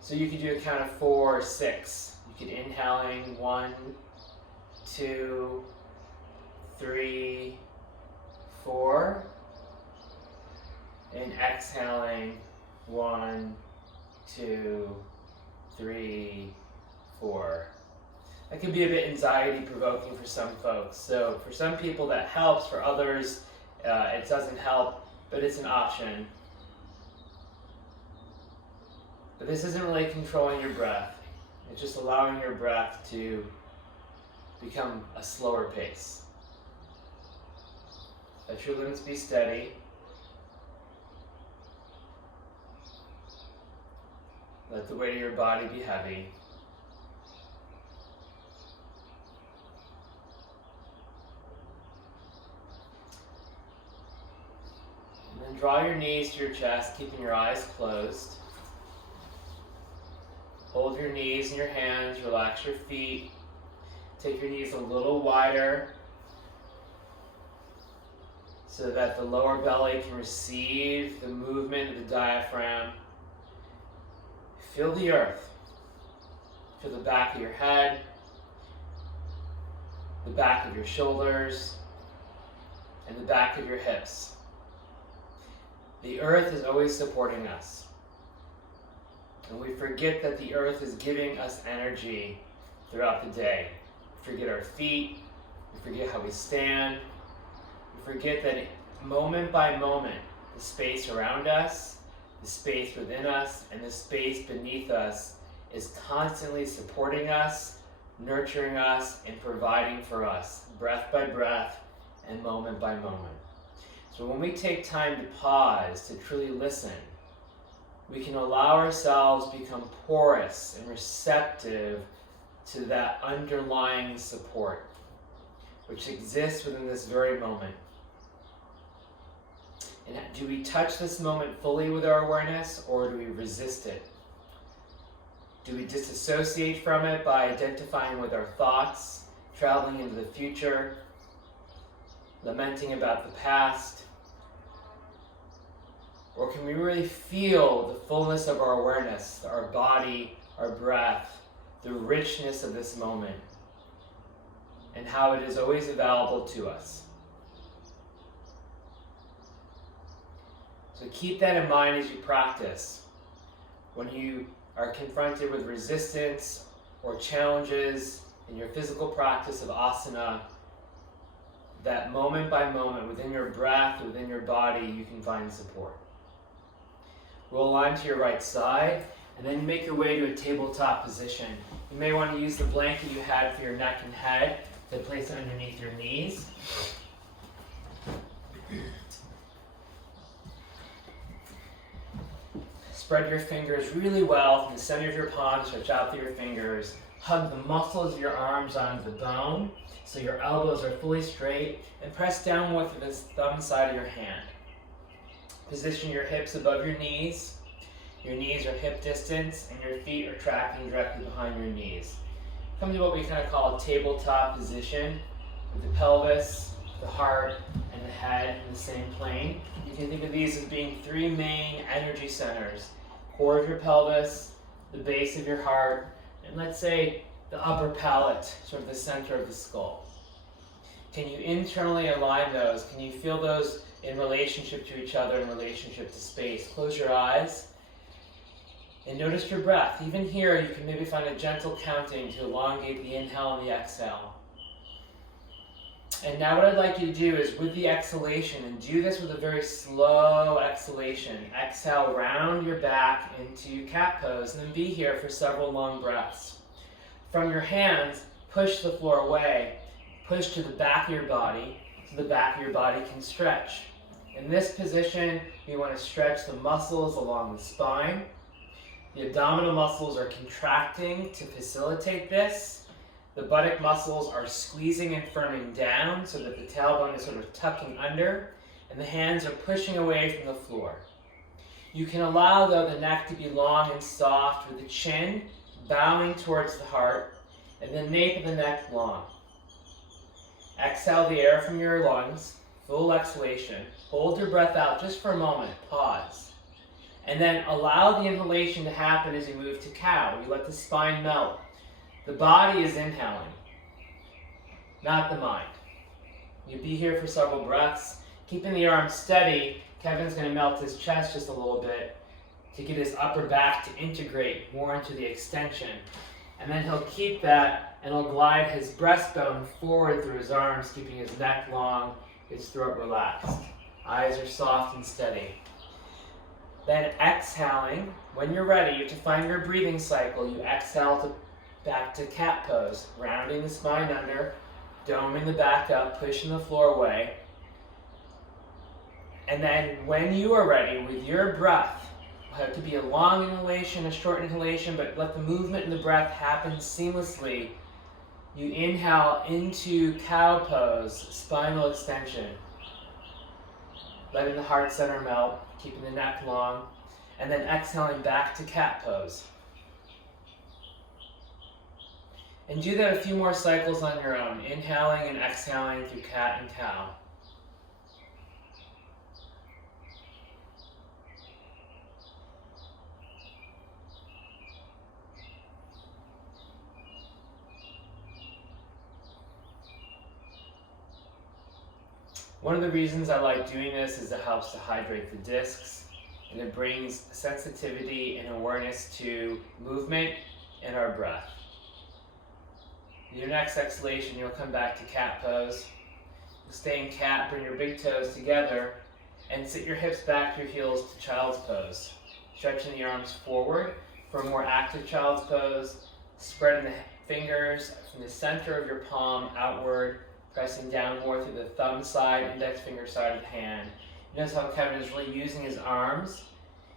So you could do a count of 4 or 6. You could inhaling 1, 2, 3, 4, and exhaling 1, 2, 3, 4. That can be a bit anxiety provoking for some folks. So for some people that helps, for others it doesn't help, but it's an option. But this isn't really controlling your breath. It's just allowing your breath to become a slower pace. Let your limbs be steady. Let the weight of your body be heavy. And then draw your knees to your chest, keeping your eyes closed. Hold your knees in your hands, relax your feet. Take your knees a little wider so that the lower belly can receive the movement of the diaphragm. Feel the earth. Feel the back of your head, the back of your shoulders, and the back of your hips. The earth is always supporting us. And we forget that the earth is giving us energy throughout the day. We forget our feet, we forget how we stand, we forget that moment by moment, the space around us, the space within us, and the space beneath us is constantly supporting us, nurturing us, and providing for us, breath by breath and moment by moment. So when we take time to pause, to truly listen, we can allow ourselves to become porous and receptive to that underlying support, which exists within this very moment. And do we touch this moment fully with our awareness, or do we resist it? Do we disassociate from it by identifying with our thoughts, traveling into the future, lamenting about the past? Or can we really feel the fullness of our awareness, our body, our breath, the richness of this moment, and how it is always available to us? So keep that in mind as you practice. When you are confronted with resistance or challenges in your physical practice of asana, that moment by moment, within your breath, within your body, you can find support. Roll on to your right side, and then make your way to a tabletop position. You may want to use the blanket you had for your neck and head to place it underneath your knees. Spread your fingers really well from the center of your palm, stretch out through your fingers. Hug the muscles of your arms onto the bone so your elbows are fully straight, and press downward with the thumb side of your hand. Position your hips above your knees. Your knees are hip distance and your feet are tracking directly behind your knees. Come to what we kind of call a tabletop position with the pelvis, the heart, and the head in the same plane. You can think of these as being 3 main energy centers. Core of your pelvis, the base of your heart, and let's say the upper palate, sort of the center of the skull. Can you internally align those? Can you feel those in relationship to each other, in relationship to space? Close your eyes and notice your breath. Even here, you can maybe find a gentle counting to elongate the inhale and the exhale. And now what I'd like you to do is with the exhalation, and do this with a very slow exhalation. Exhale, round your back into cat pose, and then be here for several long breaths. From your hands, push the floor away. Push to the back of your body, so the back of your body can stretch. In this position, we want to stretch the muscles along the spine. The abdominal muscles are contracting to facilitate this. The buttock muscles are squeezing and firming down so that the tailbone is sort of tucking under, and the hands are pushing away from the floor. You can allow, though, the neck to be long and soft with the chin bowing towards the heart and the nape of the neck long. Exhale the air from your lungs, full exhalation. Hold your breath out just for a moment, pause. And then allow the inhalation to happen as you move to cow. You let the spine melt. The body is inhaling, not the mind. You be here for several breaths, keeping the arms steady. Kevin's going to melt his chest just a little bit to get his upper back to integrate more into the extension. And then he'll keep that, and he'll glide his breastbone forward through his arms, keeping his neck long, his throat relaxed. Eyes are soft and steady. Then exhaling, when you're ready, you have to find your breathing cycle. You exhale back to cat pose, rounding the spine under, doming the back up, pushing the floor away. And then when you are ready with your breath, it could be a long inhalation, a short inhalation, but let the movement and the breath happen seamlessly. You inhale into cow pose, spinal extension, letting the heart center melt, keeping the neck long, and then exhaling back to cat pose. And do that a few more cycles on your own, inhaling and exhaling through cat and cow. One of the reasons I like doing this is it helps to hydrate the discs, and it brings sensitivity and awareness to movement and our breath. In your next exhalation, you'll come back to cat pose. You'll stay in cat, bring your big toes together, and sit your hips back, your heels to child's pose. Stretching the arms forward for a more active child's pose, spreading the fingers from the center of your palm outward, pressing down more through the thumb side, index finger side of the hand. Notice how Kevin is really using his arms.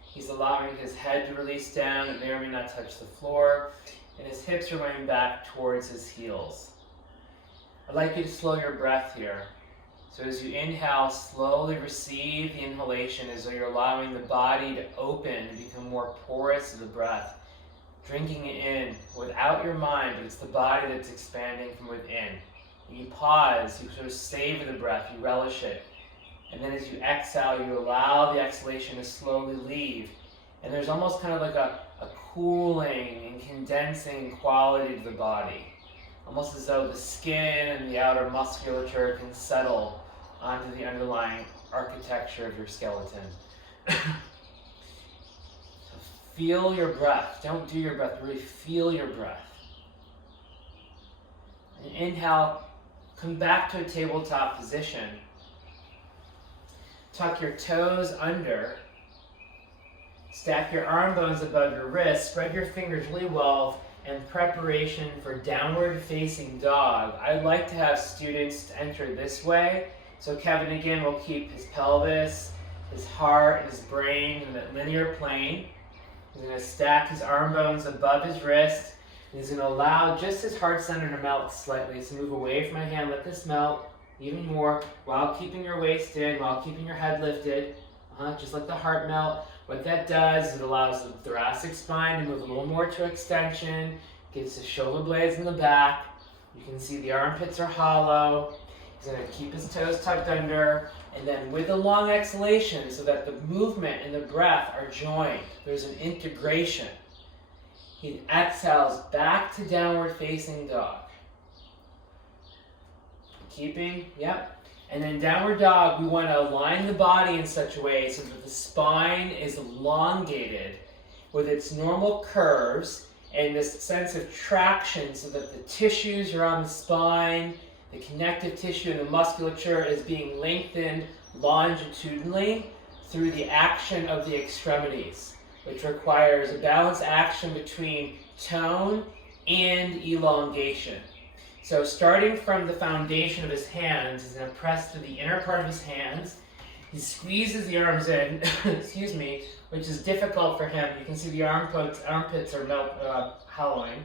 He's allowing his head to release down and may or may not touch the floor, and his hips are going back towards his heels. I'd like you to slow your breath here. So as you inhale, slowly receive the inhalation as though you're allowing the body to open and become more porous to the breath, drinking it in without your mind, but it's the body that's expanding from within. You pause, you sort of savor the breath, you relish it. And then as you exhale, you allow the exhalation to slowly leave. And there's almost kind of like a cooling and condensing quality to the body. Almost as though the skin and the outer musculature can settle onto the underlying architecture of your skeleton. So feel your breath. Don't do your breath, really feel your breath. And inhale. Come back to a tabletop position. Tuck your toes under. Stack your arm bones above your wrists. Spread your fingers really well in preparation for downward facing dog. I'd like to have students enter this way. So Kevin again will keep his pelvis, his heart, and his brain in that linear plane. He's going to stack his arm bones above his wrist. He's going to allow just his heart center to melt slightly. So move away from my hand, let this melt even more while keeping your waist in, while keeping your head lifted. Just let the heart melt. What that does is it allows the thoracic spine to move a little more to extension, gets the shoulder blades in the back. You can see the armpits are hollow. He's going to keep his toes tucked under, and then with a long exhalation so that the movement and the breath are joined. There's an integration. He exhales back to downward facing dog. Keeping, yep. And then downward dog, we want to align the body in such a way so that the spine is elongated with its normal curves and this sense of traction so that the tissues are on the spine, the connective tissue and the musculature is being lengthened longitudinally through the action of the extremities, which requires a balanced action between tone and elongation. So starting from the foundation of his hands, he's going to press to the inner part of his hands. He squeezes the arms in, excuse me, which is difficult for him. You can see the armpits are hollowing.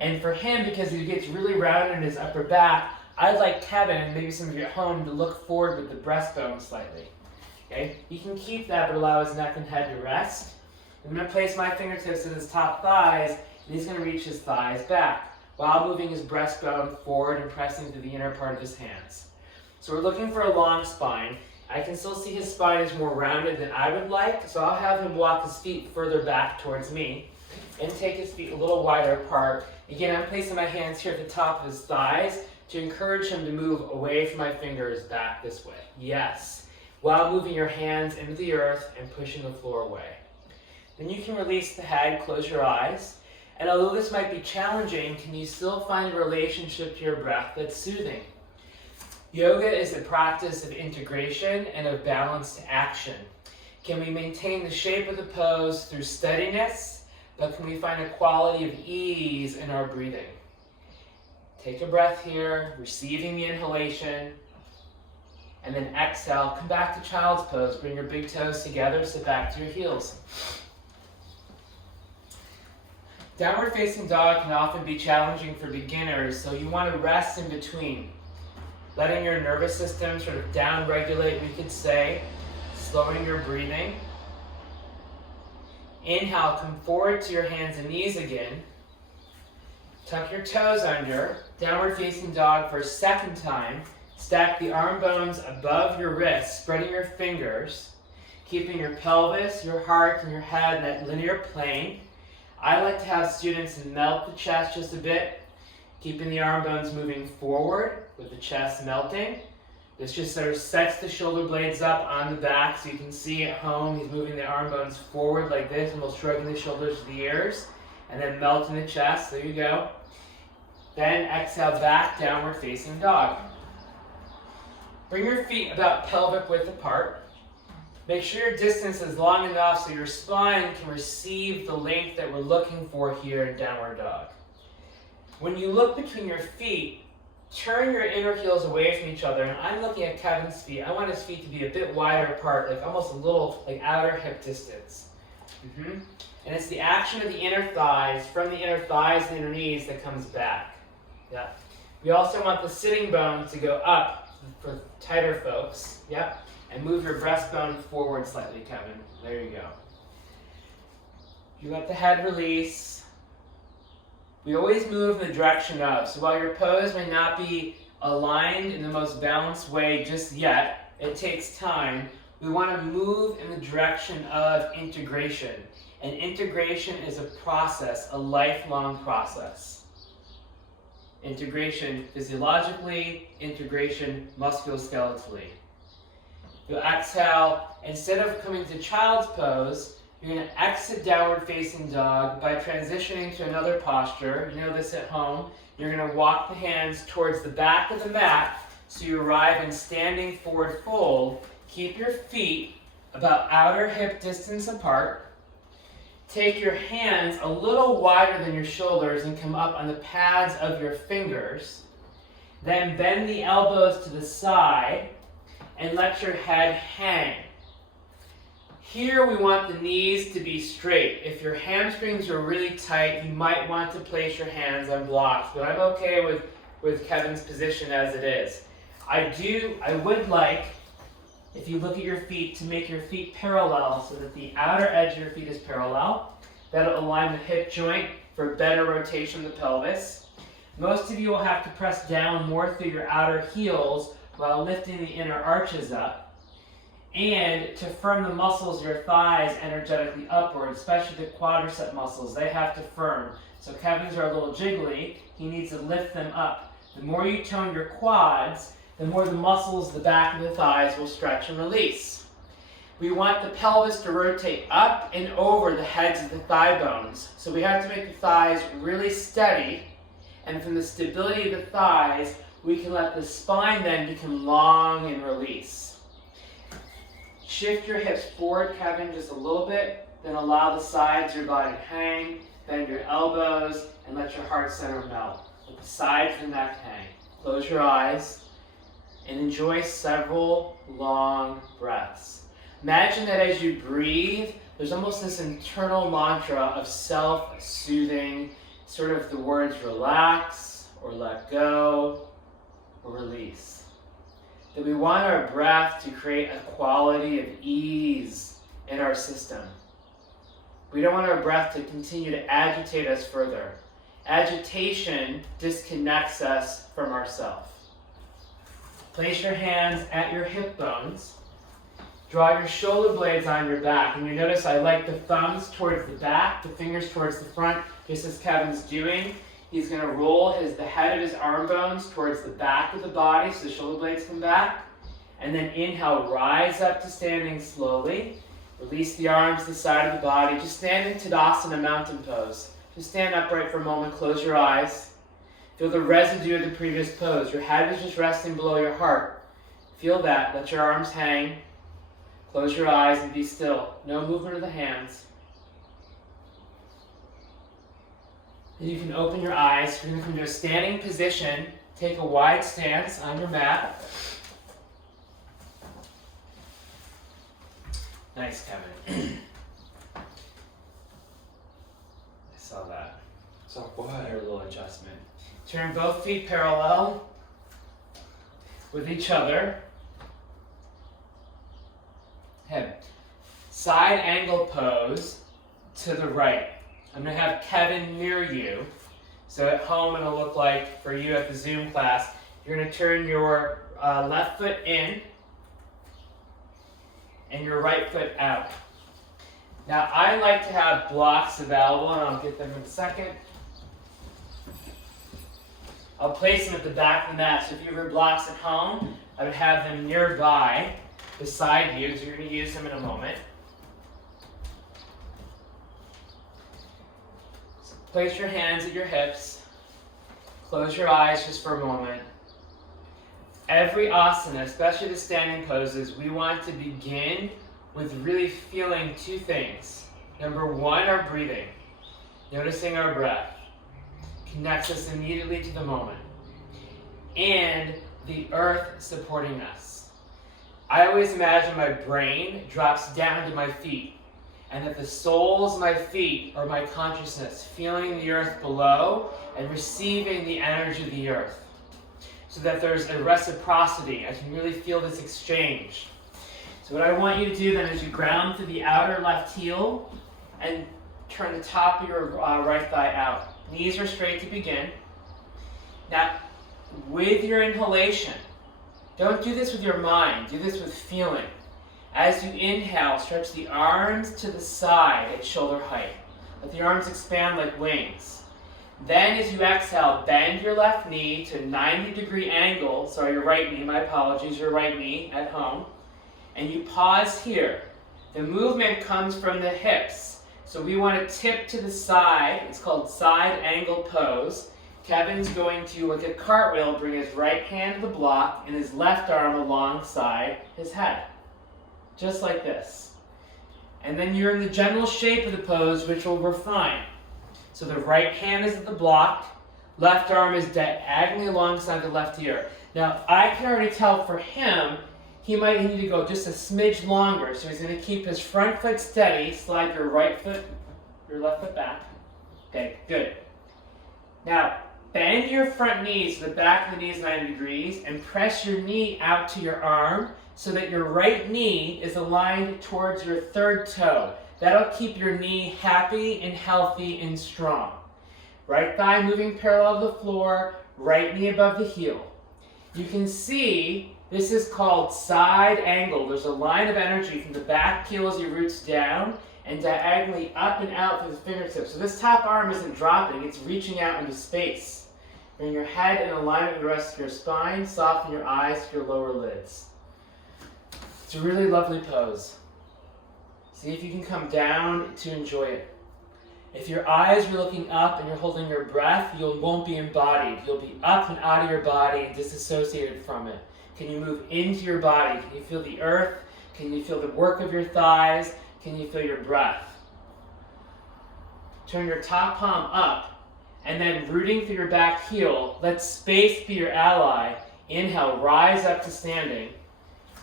And for him, because he gets really rounded in his upper back, I'd like Kevin, and maybe some of you at home, to look forward with the breastbone slightly. Okay? He can keep that, but allow his neck and head to rest. I'm going to place my fingertips at his top thighs, and he's going to reach his thighs back while moving his breastbone forward and pressing to the inner part of his hands. So we're looking for a long spine. I can still see his spine is more rounded than I would like, so I'll have him walk his feet further back towards me and take his feet a little wider apart. Again, I'm placing my hands here at the top of his thighs to encourage him to move away from my fingers back this way. Yes, while moving your hands into the earth and pushing the floor away. Then you can release the head, close your eyes, and although this might be challenging, can you still find a relationship to your breath that's soothing? Yoga is a practice of integration and of balanced action. Can we maintain the shape of the pose through steadiness, but can we find a quality of ease in our breathing? Take a breath here, receiving the inhalation, and then exhale. Come back to child's pose. Bring your big toes together, sit back to your heels. Downward facing dog can often be challenging for beginners, so you want to rest in between. Letting your nervous system sort of down-regulate, we could say, slowing your breathing. Inhale, come forward to your hands and knees again. Tuck your toes under, downward facing dog for a second time. Stack the arm bones above your wrists, spreading your fingers, keeping your pelvis, your heart, and your head in that linear plane. I like to have students melt the chest just a bit, keeping the arm bones moving forward with the chest melting. This just sort of sets the shoulder blades up on the back so you can see at home he's moving the arm bones forward like this, almost shrugging the shoulders to the ears, and then melting the chest. There you go. Then exhale back, downward facing dog. Bring your feet about pelvic width apart. Make sure your distance is long enough so your spine can receive the length that we're looking for here in downward dog. When you look between your feet, turn your inner heels away from each other, and I'm looking at Kevin's feet. I want his feet to be a bit wider apart, like almost a little like outer hip distance. And it's the action of the inner thighs, from the inner thighs and inner knees, that comes back. Yeah. We also want the sitting bones to go up for tighter folks. Yep. And move your breastbone forward slightly, Kevin. There you go. You let the head release. We always move in the direction of. So while your pose may not be aligned in the most balanced way just yet, it takes time. We want to move in the direction of integration. And integration is a process, a lifelong process. Integration physiologically, integration musculoskeletally. You'll exhale. Instead of coming to child's pose, you're going to exit downward facing dog by transitioning to another posture. You know this at home. You're going to walk the hands towards the back of the mat so you arrive in standing forward fold. Keep your feet about outer hip distance apart. Take your hands a little wider than your shoulders and come up on the pads of your fingers. Then bend the elbows to the side and let your head hang. Here we want the knees to be straight. If your hamstrings are really tight, you might want to place your hands on blocks, but I'm okay with Kevin's position as it is. I would like, if you look at your feet, to make your feet parallel so that the outer edge of your feet is parallel. That'll align the hip joint for better rotation of the pelvis. Most of you will have to press down more through your outer heels while lifting the inner arches up. And to firm the muscles of your thighs energetically upward, especially the quadricep muscles, they have to firm. So Kevin's are a little jiggly. He needs to lift them up. The more you tone your quads, the more the muscles, the back of the thighs will stretch and release. We want the pelvis to rotate up and over the heads of the thigh bones. So we have to make the thighs really steady. And from the stability of the thighs, we can let the spine then become long and release. Shift your hips forward, Kevin, just a little bit. Then allow the sides of your body to hang. Bend your elbows and let your heart center melt. Let the sides of the neck hang. Close your eyes and enjoy several long breaths. Imagine that as you breathe, there's almost this internal mantra of self-soothing, sort of the words relax or let go or release. That we want our breath to create a quality of ease in our system. We don't want our breath to continue to agitate us further. Agitation disconnects us from ourselves. Place your hands at your hip bones. Draw your shoulder blades on your back. And you notice I like the thumbs towards the back, the fingers towards the front, just as Kevin's doing. He's going to roll the head of his arm bones towards the back of the body so the shoulder blades come back. And then inhale, rise up to standing slowly. Release the arms to the side of the body. Just stand in Tadasana, mountain pose. Just stand upright for a moment, close your eyes. Feel the residue of the previous pose. Your head is just resting below your heart. Feel that. Let your arms hang. Close your eyes and be still. No movement of the hands. And you can open your eyes. You're going to come to a standing position. Take a wide stance on your mat. Nice, Kevin. I saw that. So what? Your little adjustment. Turn both feet parallel with each other. Head. Side angle pose to the right. I'm going to have Kevin near you. So at home it'll look like, for you at the Zoom class, you're going to turn your left foot in and your right foot out. Now I like to have blocks available, and I'll get them in a second. I'll place them at the back of the mat. So if you have blocks at home, I would have them nearby, beside you, because you're going to use them in a moment. So place your hands at your hips. Close your eyes just for a moment. Every asana, especially the standing poses, we want to begin with really feeling two things. Number one, our breathing. Noticing our breath connects us immediately to the moment. And the earth supporting us. I always imagine my brain drops down to my feet, and that the soles of my feet are my consciousness, feeling the earth below and receiving the energy of the earth. So that there's a reciprocity. I can really feel this exchange. So what I want you to do then is you ground through the outer left heel and turn the top of your right thigh out. Knees are straight to begin. Now, with your inhalation, don't do this with your mind, do this with feeling. As you inhale, stretch the arms to the side at shoulder height. Let the arms expand like wings. Then as you exhale, bend your left knee to a 90-degree angle, sorry, your right knee, my apologies, your right knee at home. And you pause here. The movement comes from the hips. So we want to tip to the side. It's called side angle pose. Kevin's going to, like a cartwheel, bring his right hand to the block and his left arm alongside his head. Just like this. And then you're in the general shape of the pose, which will refine. So the right hand is at the block, left arm is diagonally alongside the left ear. Now, I can already tell for him, he might need to go just a smidge longer. So he's going to keep his front foot steady, slide your left foot back. Okay, good. Now, bend your front knee so the back of the knee is 90 degrees, and press your knee out to your arm so that your right knee is aligned towards your third toe. That'll keep your knee happy and healthy and strong. Right thigh moving parallel to the floor, right knee above the heel. You can see this is called side angle. There's a line of energy from the back heel as he roots down and diagonally up and out through the fingertips. So this top arm isn't dropping, it's reaching out into space. Bring your head in alignment with the rest of your spine, soften your eyes to your lower lids. It's a really lovely pose. See if you can come down to enjoy it. If your eyes are looking up and you're holding your breath, you won't be embodied. You'll be up and out of your body and disassociated from it. Can you move into your body? Can you feel the earth? Can you feel the work of your thighs? Can you feel your breath? Turn your top palm up, and then rooting through your back heel, let space be your ally. Inhale, rise up to standing.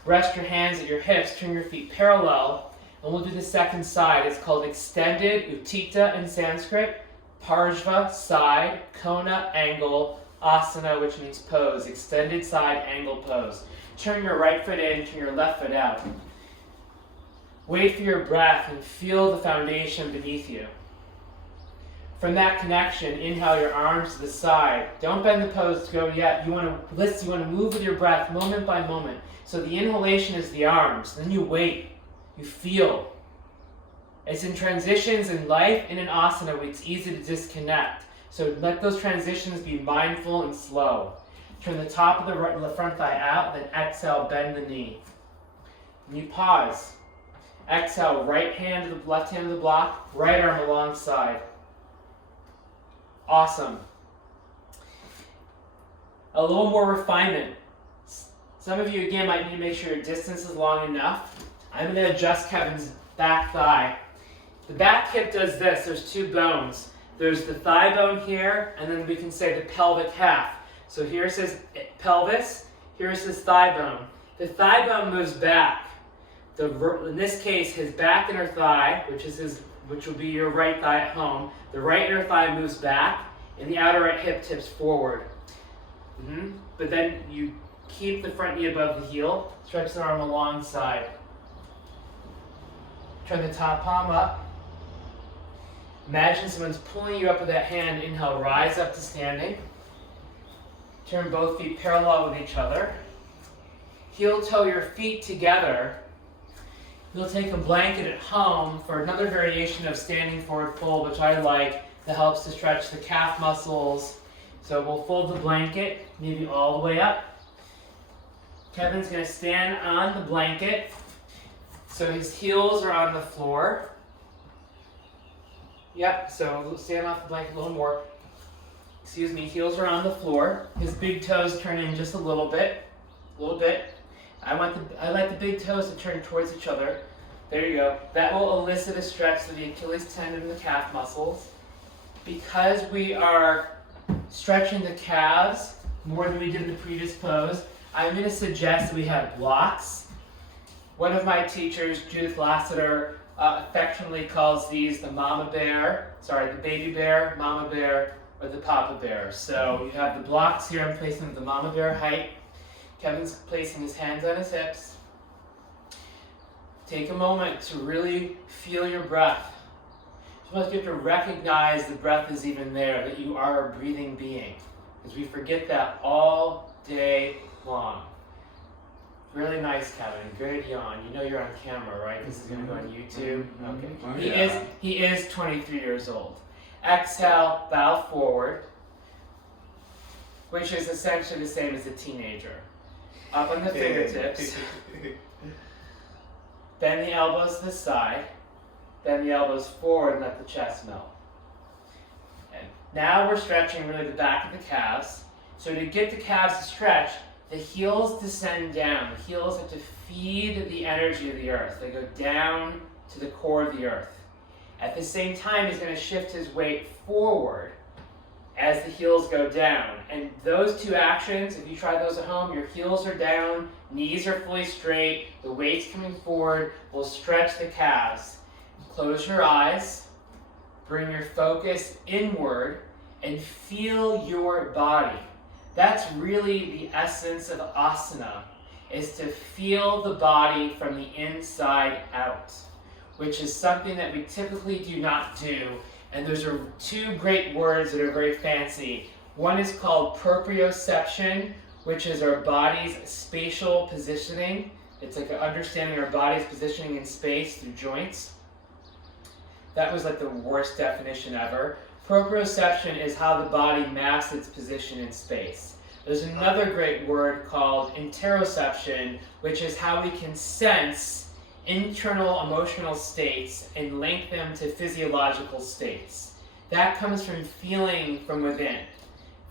Rest your hands at your hips, turn your feet parallel. And we'll do the second side. It's called extended Utthita in Sanskrit, Parshva, side, Kona, angle, Asana, which means pose, extended side angle pose. Turn your right foot in, turn your left foot out. Wait for your breath and feel the foundation beneath you. From that connection, inhale your arms to the side. Don't bend the pose to go yet. You want to move with your breath moment by moment. So the inhalation is the arms, then you wait. You feel. It's in transitions in life and in asana, it's easy to disconnect. So let those transitions be mindful and slow. Turn the top of the front thigh out, then exhale, bend the knee. And you pause. Exhale, right hand to the left hand of the block, right arm alongside. Awesome. A little more refinement. Some of you, again, might need to make sure your distance is long enough. I'm going to adjust Kevin's back thigh. The back hip does this. There's two bones. There's the thigh bone here, and then we can say the pelvic half. So here it says pelvis, here it says thigh bone. The thigh bone moves back. In this case, his back inner thigh, which will be your right thigh at home, the right inner thigh moves back, and the outer right hip tips forward. But then you keep the front knee above the heel, stretch the arm alongside. Turn the top palm up. Imagine someone's pulling you up with that hand. Inhale, rise up to standing. Turn both feet parallel with each other. Heel toe your feet together. You'll take a blanket at home for another variation of standing forward fold, which I like, that helps to stretch the calf muscles. So we'll fold the blanket, maybe all the way up. Kevin's going to stand on the blanket, so his heels are on the floor. Yep, so stand off the blanket a little more. Excuse me, heels are on the floor. His big toes turn in just a little bit. I like the big toes to turn towards each other. There you go. That will elicit a stretch of the Achilles tendon and the calf muscles. Because we are stretching the calves more than we did in the previous pose, I'm going to suggest that we have blocks. One of my teachers, Judith Lassiter, affectionately calls these the the baby bear, mama bear, or the papa bear. So you have the blocks here. I'm placing them at the mama bear height. Kevin's placing his hands on his hips. Take a moment to really feel your breath. Sometimes you have to recognize the breath is even there, that you are a breathing being. Because we forget that all day long. Really nice, Kevin. Good yawn. You know you're on camera, right? This is going to go on YouTube. Okay. Oh, he is 23 years old. Exhale, bow forward, which is essentially the same as a teenager. Up on the fingertips. Bend the elbows to the side. Bend the elbows forward and let the chest melt. And now we're stretching really the back of the calves. So to get the calves to stretch, the heels descend down. The heels have to feed the energy of the earth. They go down to the core of the earth. At the same time, he's going to shift his weight forward as the heels go down. And those two actions, if you try those at home, your heels are down, knees are fully straight, the weight's coming forward, will stretch the calves. Close your eyes, bring your focus inward, and feel your body. That's really the essence of asana, is to feel the body from the inside out, which is something that we typically do not do. And those are two great words that are very fancy. One is called proprioception, which is our body's spatial positioning. It's like understanding our body's positioning in space through joints. That was like the worst definition ever. Proprioception is how the body maps its position in space. There's another great word called interoception, which is how we can sense internal emotional states and link them to physiological states. That comes from feeling from within,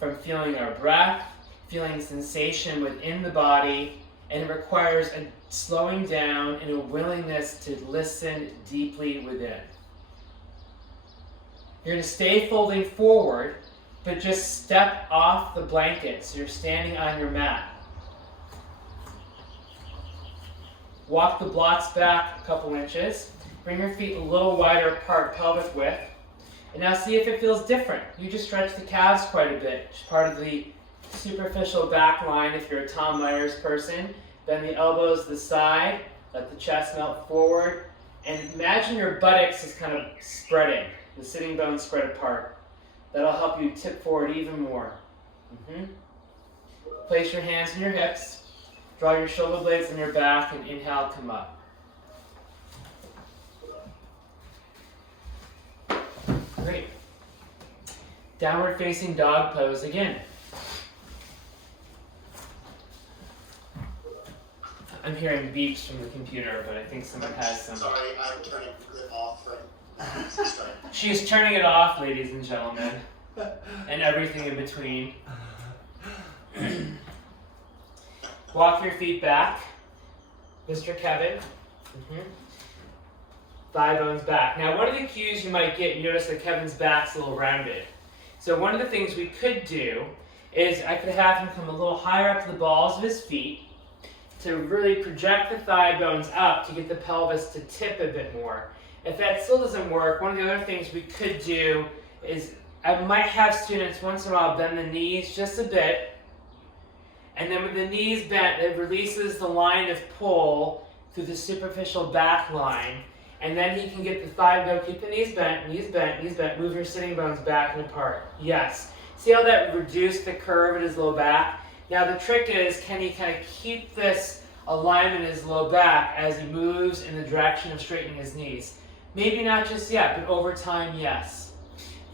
from feeling our breath, feeling sensation within the body, and it requires a slowing down and a willingness to listen deeply within. You're going to stay folding forward, but just step off the blanket so you're standing on your mat. Walk the blocks back a couple inches. Bring your feet a little wider apart, pelvic width. And now see if it feels different. You just stretch the calves quite a bit. It's part of the superficial back line if you're a Tom Ayers person. Bend the elbows to the side. Let the chest melt forward. And imagine your buttocks is kind of spreading. The sitting bones spread apart. That'll help you tip forward even more. Place your hands on your hips. Draw your shoulder blades on your back and inhale, come up. Great. Downward facing dog pose again. I'm hearing beeps from the computer, but I think someone has some. Sorry, I'm turning it off right. She's turning it off, ladies and gentlemen, and everything in between. Walk your feet back, Mr. Kevin. Thigh bones back. Now, one of the cues you might get, you notice that Kevin's back's a little rounded. So one of the things we could do is I could have him come a little higher up to the balls of his feet to really project the thigh bones up to get the pelvis to tip a bit more. If that still doesn't work, one of the other things we could do is I might have students once in a while bend the knees just a bit, and then with the knees bent, it releases the line of pull through the superficial back line, and then he can get the thigh bone, keep the knees bent, knees bent, knees bent, move your sitting bones back and apart. Yes. See how that reduced the curve in his low back? Now the trick is, can he kind of keep this alignment in his low back as he moves in the direction of straightening his knees? Maybe not just yet, but over time, yes.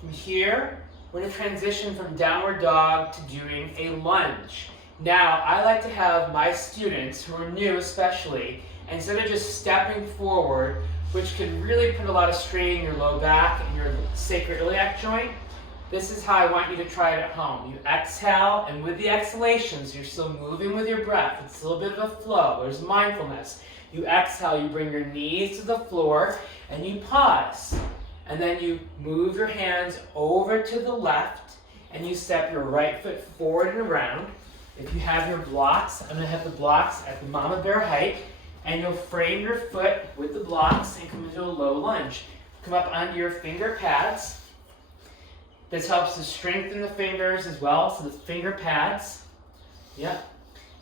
From here, we're going to transition from downward dog to doing a lunge. Now, I like to have my students, who are new especially, instead of just stepping forward, which can really put a lot of strain in your low back and your sacroiliac joint, this is how I want you to try it at home. You exhale, and with the exhalations, you're still moving with your breath. It's a little bit of a flow. There's mindfulness. You exhale, you bring your knees to the floor, and you pause. And then you move your hands over to the left, and you step your right foot forward and around. If you have your blocks, I'm going to have the blocks at the mama bear height, and you'll frame your foot with the blocks and come into a low lunge. Come up onto your finger pads. This helps to strengthen the fingers as well, so the finger pads. Yep.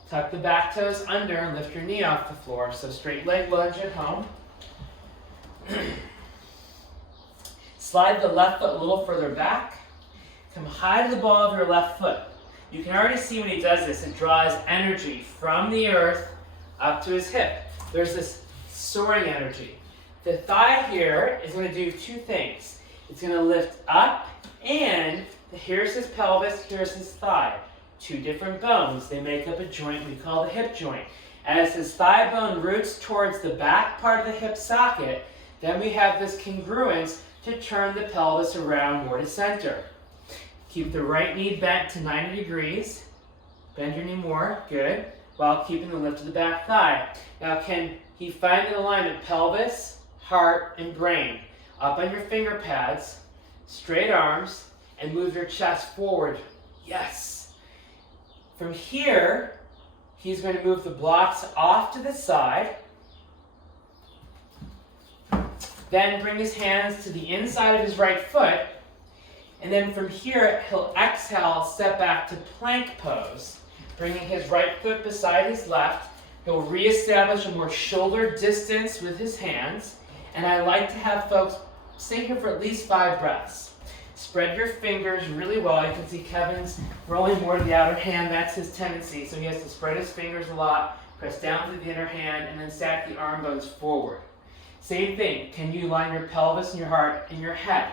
Tuck the back toes under and lift your knee off the floor. So straight leg lunge at home. Slide the left foot a little further back. Come high to the ball of your left foot. You can already see when he does this, it draws energy from the earth up to his hip. There's this soaring energy. The thigh here is going to do two things. It's going to lift up, and here's his pelvis, here's his thigh. Two different bones. They make up a joint we call the hip joint. As his thigh bone roots towards the back part of the hip socket, then we have this congruence to turn the pelvis around more to center. Keep the right knee bent to 90 degrees. Bend your knee more, good, while keeping the lift of the back thigh. Now can he find the alignment pelvis, heart, and brain? Up on your finger pads, straight arms, and move your chest forward. Yes. From here, he's going to move the blocks off to the side. Then bring his hands to the inside of his right foot. And then from here, he'll exhale, step back to plank pose, bringing his right foot beside his left. He'll reestablish a more shoulder distance with his hands. And I like to have folks stay here for at least 5 breaths. Spread your fingers really well. You can see Kevin's rolling more to the outer hand. That's his tendency. So he has to spread his fingers a lot, press down through the inner hand, and then stack the arm bones forward. Same thing. Can you line your pelvis and your heart and your head?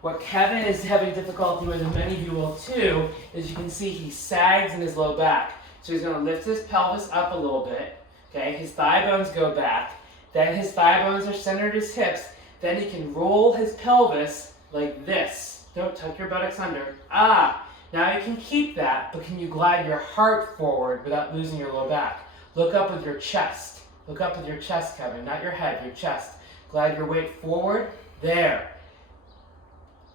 What Kevin is having difficulty with, and many of you will too, is you can see he sags in his low back. So he's going to lift his pelvis up a little bit. Okay, his thigh bones go back. Then his thigh bones are centered at his hips. Then he can roll his pelvis like this. Don't tuck your buttocks under. Now you can keep that, but can you glide your heart forward without losing your low back? Look up with your chest. Look up with your chest, Kevin, not your head, your chest. Glide your weight forward. There.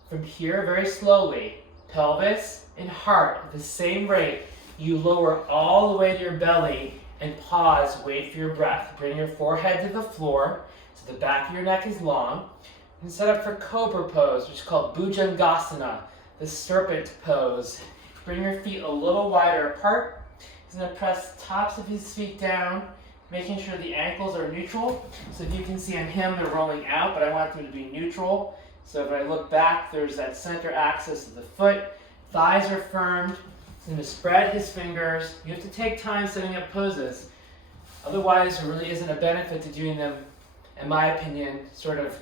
From here, very slowly, pelvis and heart at the same rate. You lower all the way to your belly and pause, wait for your breath. Bring your forehead to the floor so the back of your neck is long. And set up for cobra pose, which is called Bhujangasana, the serpent pose. Bring your feet a little wider apart. He's going to press the tops of his feet down, making sure the ankles are neutral. So if you can see on him, they're rolling out, but I want them to be neutral. So if I look back, there's that center axis of the foot. Thighs are firmed. He's going to spread his fingers. You have to take time setting up poses. Otherwise, there really isn't a benefit to doing them, in my opinion, sort of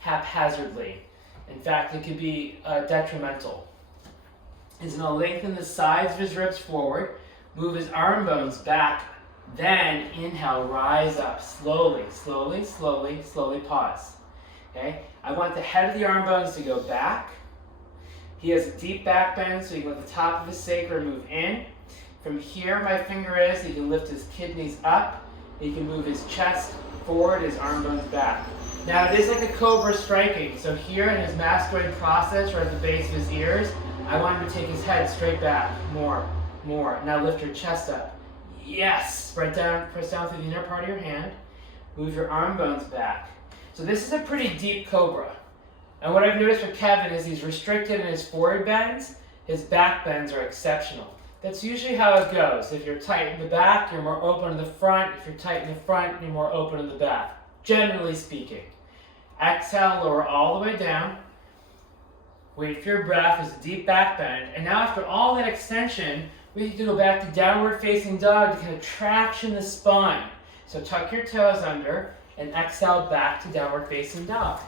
haphazardly. In fact, it could be detrimental. He's going to lengthen the sides of his ribs forward, move his arm bones back, then inhale, rise up, slowly, slowly, slowly, slowly pause. Okay? I want the head of the arm bones to go back. He has a deep back bend, so you can let the top of his sacrum move in. From here, my finger is, he can lift his kidneys up. He can move his chest forward, his arm bones back. Now, it is like a cobra striking. So here in his mastoid process, or at the base of his ears, I want him to take his head straight back. More, more. Now lift your chest up. Yes! Spread down, press down through the inner part of your hand. Move your arm bones back. So this is a pretty deep cobra. And what I've noticed with Kevin is he's restricted in his forward bends. His back bends are exceptional. That's usually how it goes. If you're tight in the back, you're more open in the front. If you're tight in the front, you're more open in the back, generally speaking. Exhale, lower all the way down. Wait for your breath. There's a deep back bend. And now after all that extension, we need to go back to downward facing dog to kind of traction the spine. So tuck your toes under and exhale back to downward facing dog.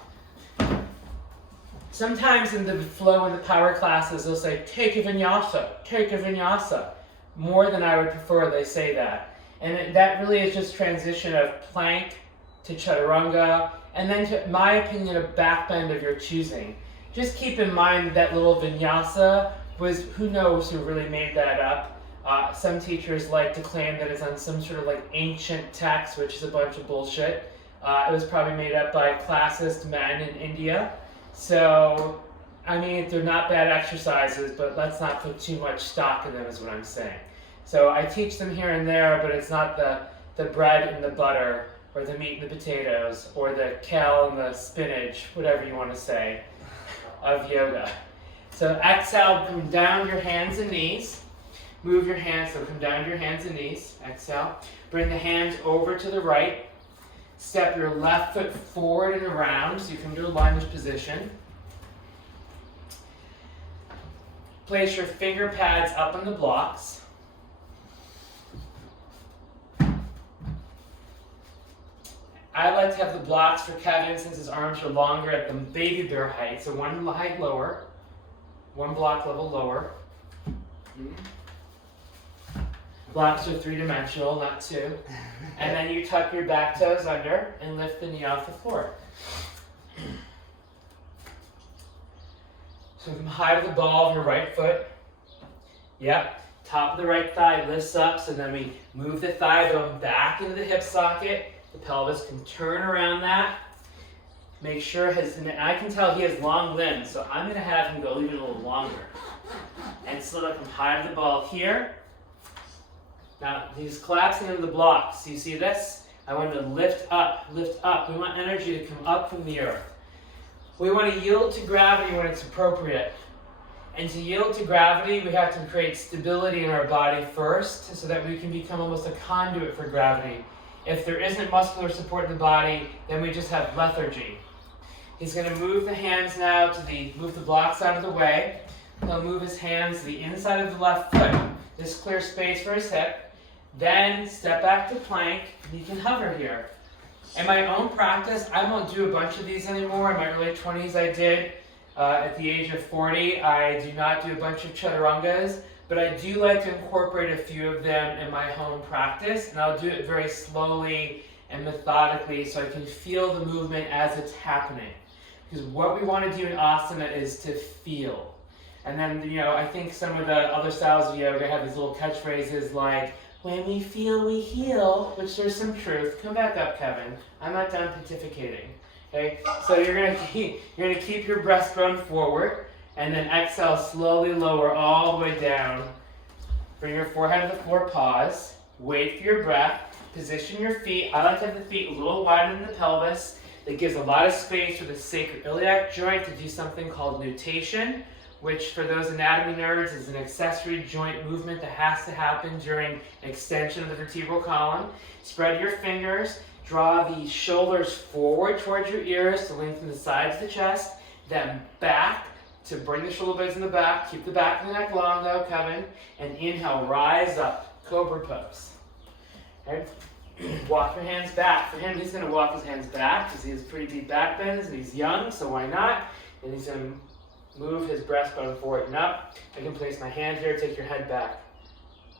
Sometimes in the flow in the power classes, they'll say, take a vinyasa, take a vinyasa. More than I would prefer, they say that. And that really is just transition of plank to chaturanga, and then to, in my opinion, a back bend of your choosing. Just keep in mind that little vinyasa was, who knows who really made that up. Some teachers like to claim that it's on some sort of like ancient text, which is a bunch of bullshit. It was probably made up by classist men in India. So, I mean, they're not bad exercises, but let's not put too much stock in them is what I'm saying. So I teach them here and there, but it's not the bread and the butter, or the meat and the potatoes, or the kale and the spinach, whatever you want to say, of yoga. So exhale, come down your hands and knees. Move your hands, so come down to your hands and knees. Exhale. Bring the hands over to the right. Step your left foot forward and around, so you come to a lunge position. Place your finger pads up on the blocks. I like to have the blocks for Kevin since his arms are longer at the baby bear height, so one height lower, one block level lower. Blocks are 3-dimensional, not 2. And then you tuck your back toes under and lift the knee off the floor. So from high to the ball of your right foot. Yep. Top of the right thigh lifts up, so then we move the thigh bone back into the hip socket. The pelvis can turn around that. Make sure and I can tell he has long limbs, so I'm going to have him go even a little longer. And so look, from high to the ball here. Now, he's collapsing into the blocks. You see this? I want him to lift up, lift up. We want energy to come up from the earth. We want to yield to gravity when it's appropriate. And to yield to gravity, we have to create stability in our body first so that we can become almost a conduit for gravity. If there isn't muscular support in the body, then we just have lethargy. He's going to move the hands now to move the blocks out of the way. He'll move his hands to the inside of the left foot. This clears space for his hip. Then step back to plank, and you can hover here. In my own practice, I won't do a bunch of these anymore. In my early 20s I did. At the age of 40, I do not do a bunch of chaturangas, but I do like to incorporate a few of them in my home practice, and I'll do it very slowly and methodically so I can feel the movement as it's happening. Because what we want to do in asana is to feel. And then, I think some of the other styles of yoga have these little catchphrases like, when we feel, we heal, which there's some truth. Come back up, Kevin. I'm not done pontificating. Okay? So you're gonna keep your breastbone forward, and then exhale, slowly lower all the way down. Bring your forehead to the floor, pause. Wait for your breath. Position your feet. I like to have the feet a little wider than the pelvis. That gives a lot of space for the sacroiliac joint to do something called nutation, which for those anatomy nerds is an accessory joint movement that has to happen during extension of the vertebral column. Spread your fingers, draw the shoulders forward towards your ears to lengthen the sides of the chest, then back to bring the shoulder blades in the back. Keep the back of the neck long though, Kevin. And inhale, rise up, cobra pose. Okay. Walk your hands back. For him, he's going to walk his hands back because he has pretty deep back bends and he's young, so why not? And he's going to move his breastbone forward and up. I can place my hand here, take your head back.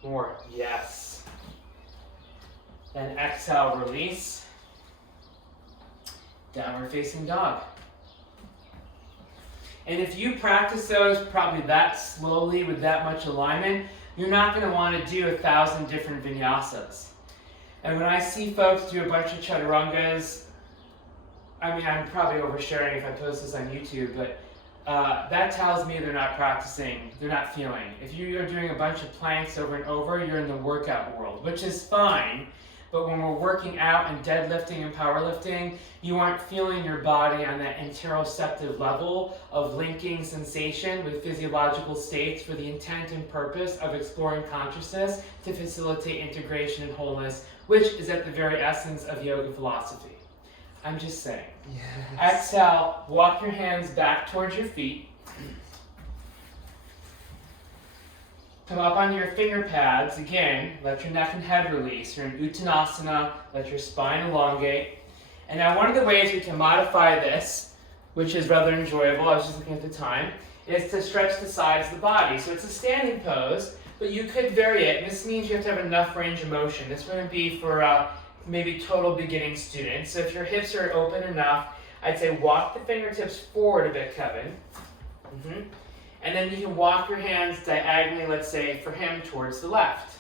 More, yes. Then exhale, release. Downward facing dog. And if you practice those probably that slowly with that much alignment, you're not going to want to do 1,000 different vinyasas. And when I see folks do a bunch of chaturangas, I mean, I'm probably oversharing if I post this on YouTube, but that tells me they're not practicing, they're not feeling. If you are doing a bunch of planks over and over, you're in the workout world, which is fine. But when we're working out and deadlifting and powerlifting, you aren't feeling your body on that interoceptive level of linking sensation with physiological states for the intent and purpose of exploring consciousness to facilitate integration and wholeness, which is at the very essence of yoga philosophy. I'm just saying. Yes. Exhale, walk your hands back towards your feet. Come up onto your finger pads. Again, let your neck and head release. You're in Uttanasana. Let your spine elongate. And now one of the ways we can modify this, which is rather enjoyable, I was just looking at the time, is to stretch the sides of the body. So it's a standing pose, but you could vary it. And this means you have to have enough range of motion. This wouldn't be for maybe total beginning students. So if your hips are open enough, I'd say walk the fingertips forward a bit, Kevin. And then you can walk your hands diagonally, let's say, for him towards the left.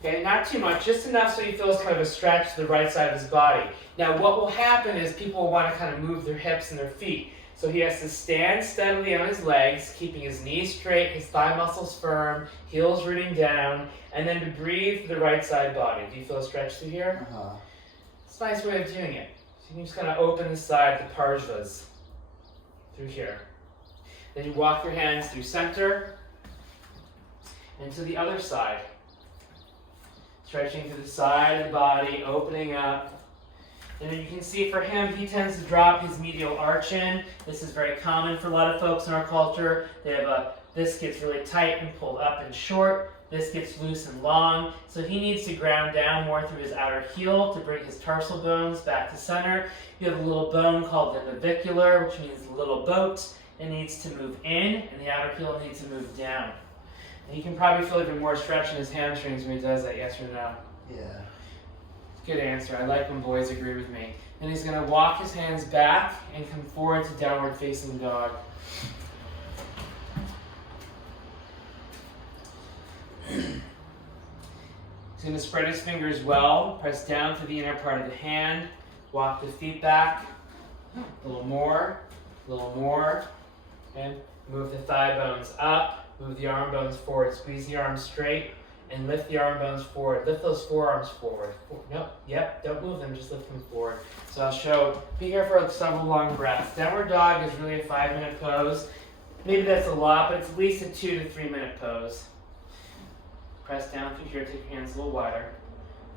Okay, not too much, just enough so he feels kind of a stretch to the right side of his body. Now what will happen is people will want to kind of move their hips and their feet. So he has to stand steadily on his legs, keeping his knees straight, his thigh muscles firm, heels rooting down, and then to breathe the right side body. Do you feel a stretch through here? It's a nice way of doing it. So you can just kind of open the side, the parshvas, through here. Then you walk your hands through center and to the other side. Stretching to the side of the body, opening up. And then you can see for him, he tends to drop his medial arch in. This is very common for a lot of folks in our culture. They have this gets really tight and pulled up and short. This gets loose and long. So he needs to ground down more through his outer heel to bring his tarsal bones back to center. You have a little bone called the navicular, which means the little boat. It needs to move in, and the outer heel needs to move down. And you can probably feel even more stretch in his hamstrings when he does that, yes or no? Yeah. Good answer. I like when boys agree with me. And he's going to walk his hands back and come forward to downward facing dog. He's going to spread his fingers well, press down to the inner part of the hand, walk the feet back, a little more, and move the thigh bones up, move the arm bones forward, squeeze the arms straight, and lift the arm bones forward. Lift those forearms forward. Nope, yep, don't move them, just lift them forward. So I'll show, be here for several long breaths. Downward dog is really a 5-minute pose. Maybe that's a lot, but it's at least a 2 to 3 minute pose. Press down through here, take your hands a little wider.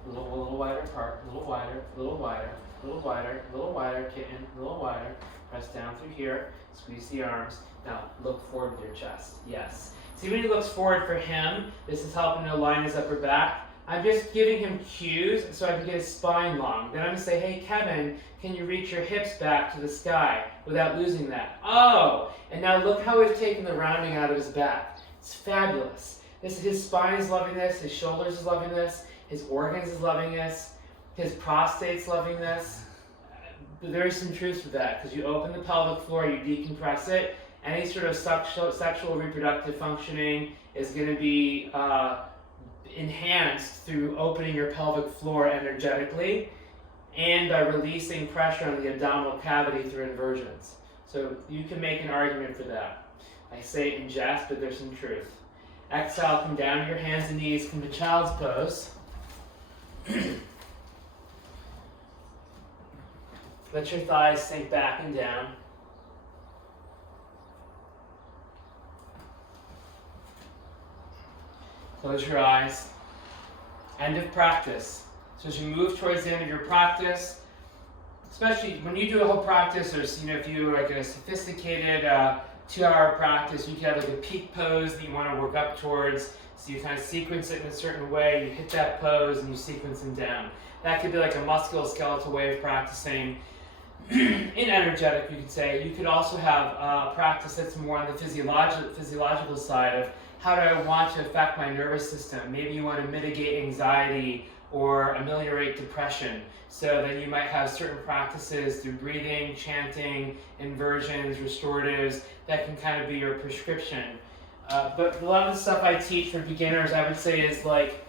A little wider apart, a little wider, a little wider, a little wider, a little wider, kitten, a little wider. Press down through here, squeeze the arms. Now look forward with your chest, yes. See when he looks forward for him, this is helping to align his upper back. I'm just giving him cues so I can get his spine long. Then I'm gonna say, hey Kevin, can you reach your hips back to the sky without losing that? Oh, and now look how we've taken the rounding out of his back. It's fabulous. His spine is loving this, his shoulders is loving this, his organs is loving this, his prostate's loving this. But there is some truth to that, because you open the pelvic floor, you decompress it, any sort of sexual reproductive functioning is going to be enhanced through opening your pelvic floor energetically and by releasing pressure on the abdominal cavity through inversions. So you can make an argument for that. I say it in jest, but there's some truth. Exhale, come down to your hands and knees, come to child's pose. Let your thighs sink back and down. Close your eyes. End of practice. So as you move towards the end of your practice, especially when you do a whole practice, or if you like a sophisticated 2-hour practice, you can have like a peak pose that you want to work up towards. So you kind of sequence it in a certain way. You hit that pose and you sequence them down. That could be like a musculoskeletal way of practicing. energetic, you could say. You could also have a practice that's more on the physiological side of how do I want to affect my nervous system. Maybe you want to mitigate anxiety or ameliorate depression. So then you might have certain practices through breathing, chanting, inversions, restoratives, that can kind of be your prescription. But a lot of the stuff I teach for beginners, I would say, is like,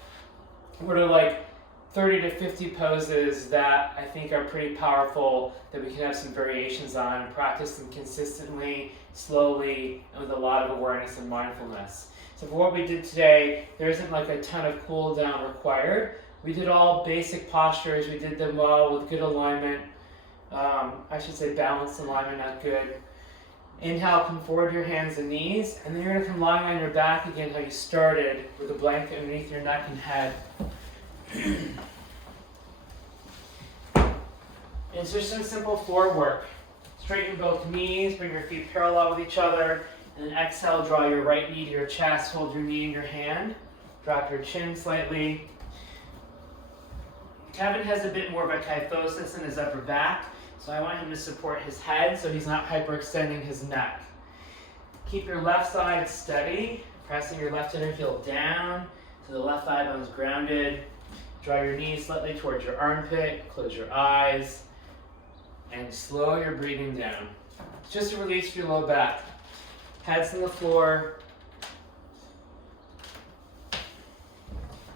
what are like 30 to 50 poses that I think are pretty powerful, that we can have some variations on and practice them consistently, slowly, and with a lot of awareness and mindfulness. So for what we did today, there isn't like a ton of cool down required. We did all basic postures. We did them well with good alignment. I should say balanced alignment, not good. Inhale, come forward your hands and knees, and then you're going to come lying on your back again how you started, with a blanket underneath your neck and head. It's just some simple floor work. Straighten both knees, bring your feet parallel with each other, and then exhale, draw your right knee to your chest, hold your knee in your hand, drop your chin slightly. Kevin has a bit more of a kyphosis in his upper back, so I want him to support his head so he's not hyperextending his neck. Keep your left side steady, pressing your left inner heel down so the left thigh bone is grounded. Draw your knees slightly towards your armpit, close your eyes, and slow your breathing down. It's just a release your low back. Head's on the floor.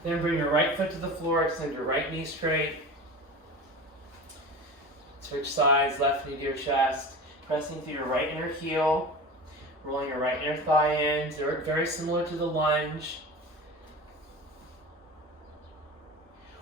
Then bring your right foot to the floor, extend your right knee straight. Switch sides, left knee to your chest. Pressing through your right inner heel, rolling your right inner thigh in. They're very similar to the lunge.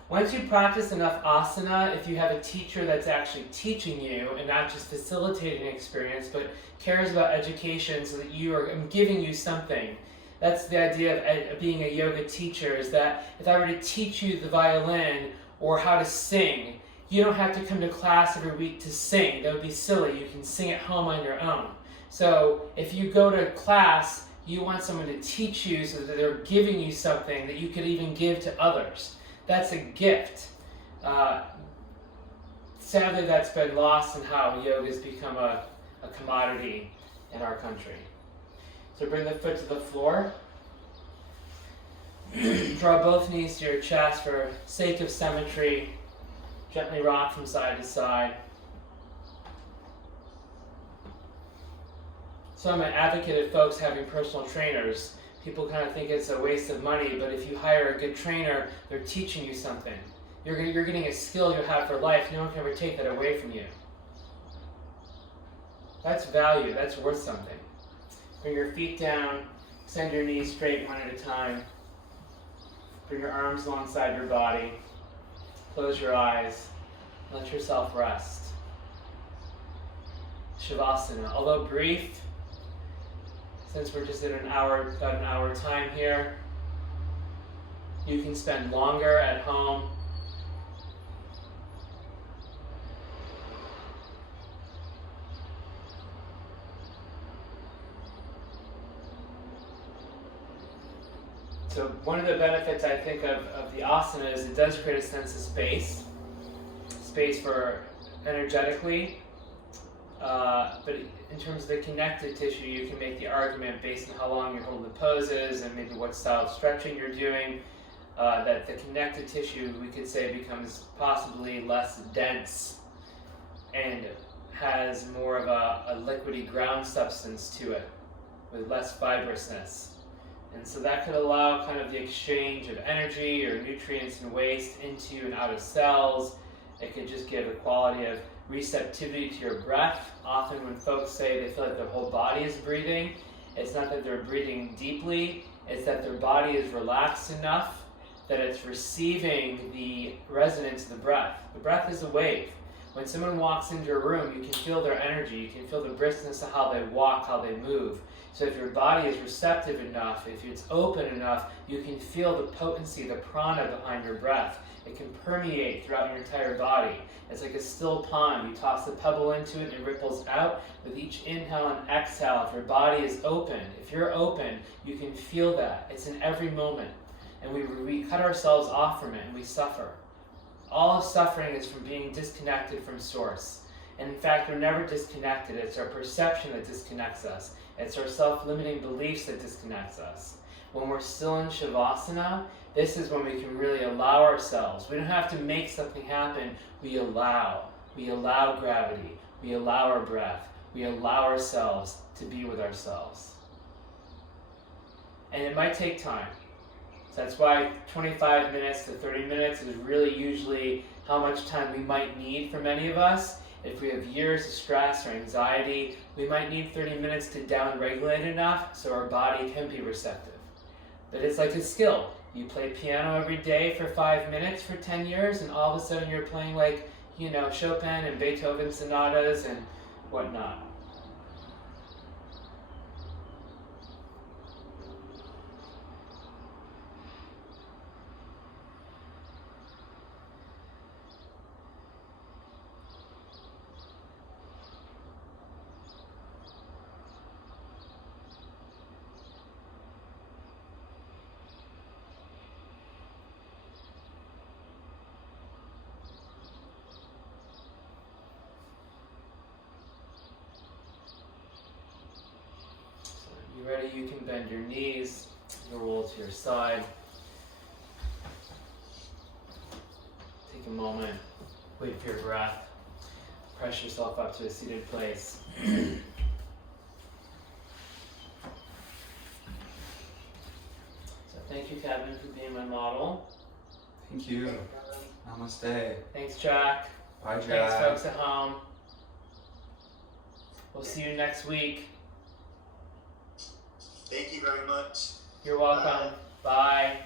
Once you practice enough asana, if you have a teacher that's actually teaching you and not just facilitating an experience, but cares about education so that you are giving you something. That's the idea of being a yoga teacher, is that if I were to teach you the violin or how to sing, you don't have to come to class every week to sing. That would be silly. You can sing at home on your own. So if you go to class, you want someone to teach you so that they're giving you something that you could even give to others. That's a gift. Sadly, that's been lost in how yoga has become a commodity in our country. So bring the foot to the floor. Draw both knees to your chest for sake of symmetry. Gently rock from side to side. So I'm an advocate of folks having personal trainers. People kind of think it's a waste of money, but if you hire a good trainer, they're teaching you something. You're getting a skill you'll have for life. No one can ever take that away from you. That's value. That's worth something. Bring your feet down. Extend your knees straight one at a time. Bring your arms alongside your body. Close your eyes. Let yourself rest. Shavasana. Although brief, since we're just in about an hour time here, you can spend longer at home. So one of the benefits I think of the asana is it does create a sense of space for energetically, but in terms of the connective tissue, you can make the argument based on how long you're holding the poses and maybe what style of stretching you're doing, that the connective tissue, we could say, becomes possibly less dense and has more of a liquidy ground substance to it with less fibrousness. And so that could allow kind of the exchange of energy or nutrients and waste into and out of cells. It could just give a quality of receptivity to your breath. Often when folks say they feel like their whole body is breathing, it's not that they're breathing deeply, it's that their body is relaxed enough that it's receiving the resonance of the breath. The breath is a wave. When someone walks into a room, you can feel their energy, you can feel the briskness of how they walk, how they move. So if your body is receptive enough, if it's open enough, you can feel the potency, the prana behind your breath. It can permeate throughout your entire body. It's like a still pond. You toss the pebble into it and it ripples out. With each inhale and exhale, if your body is open, if you're open, you can feel that. It's in every moment. And we cut ourselves off from it and we suffer. All suffering is from being disconnected from source. And in fact, we're never disconnected. It's our perception that disconnects us. It's our self-limiting beliefs that disconnects us. When we're still in Shavasana, this is when we can really allow ourselves. We don't have to make something happen. We allow. We allow gravity. We allow our breath. We allow ourselves to be with ourselves. And it might take time. So that's why 25 minutes to 30 minutes is really usually how much time we might need for many of us. If we have years of stress or anxiety, we might need 30 minutes to down-regulate enough so our body can be receptive. But it's like a skill. You play piano every day for 5 minutes for 10 years, and all of a sudden you're playing like, Chopin and Beethoven sonatas and whatnot. You ready? You can bend your knees, roll to your side. Take a moment, wait for your breath. Press yourself up to a seated place. So thank you, Kevin, for being my model. Thank you. Namaste. Thanks, Jack. Bye, Jack. Thanks, folks at home. We'll see you next week. Thank you very much. You're welcome. Bye.